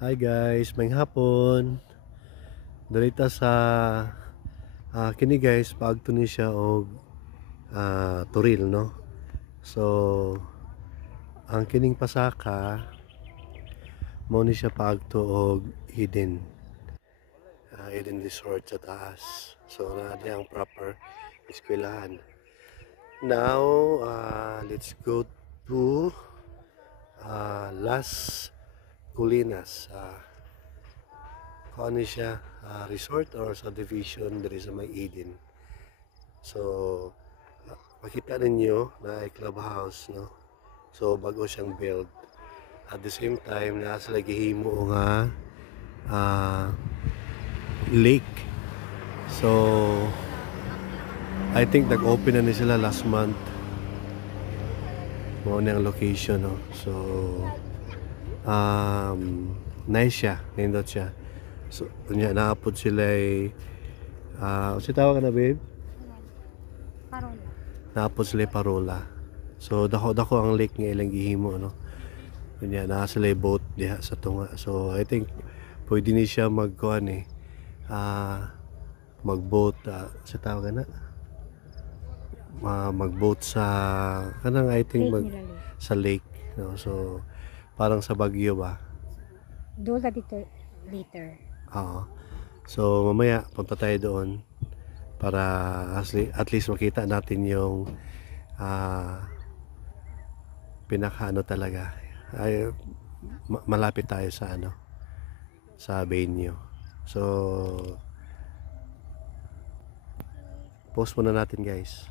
Hi guys, may hapon. Dalita sa kini guys paagto ni siya og turil no. So ang kining pasaka mao ni siya paagto og Eden Resort sa taas. So na di ang proper eskwelahan. Now let's go to Las Colinas. Kung ano siya, resort or subdivision diri sa may Eden. So, makita ninyo na ay clubhouse, no? So, bago siyang build. At the same time, nasa gihimo nga lake. So, I think nag-open na ni sila last month. Mo na ang location, no? So, nice siya, nindot siya. So, kunya naapod sila ay kasi tawag ka na babe? Parola. Naapod sila parola. So, dako ang lake nga ilang gihimo, no? Kunya naa sila boat diha sa tunga. So, I think pwede ni siya magkuhan mag-boat sa tawag na mag-boat sa kanang I think Lake nila lake. sa lake, no? So, parang sa Baguio ba? Doon na dito later. Oo. So mamaya punta tayo doon para at least makita natin yung pinaka ano talaga ay malapit tayo sa ano sa venue. So post muna natin guys.